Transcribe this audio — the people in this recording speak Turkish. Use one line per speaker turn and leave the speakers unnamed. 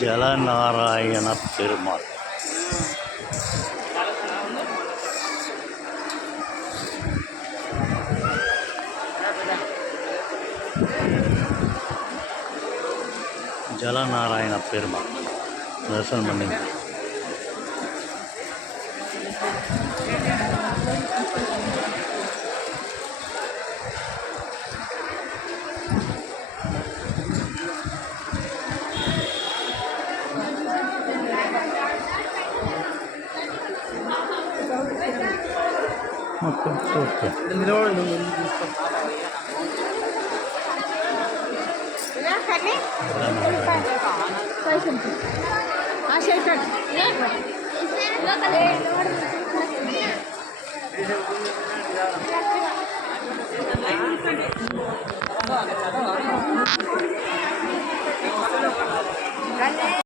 ஜலநாராயண பெருமாள். ஜலநாராயண பெருமாள். தரிசனம் பண்ணுங்க. Molto forte.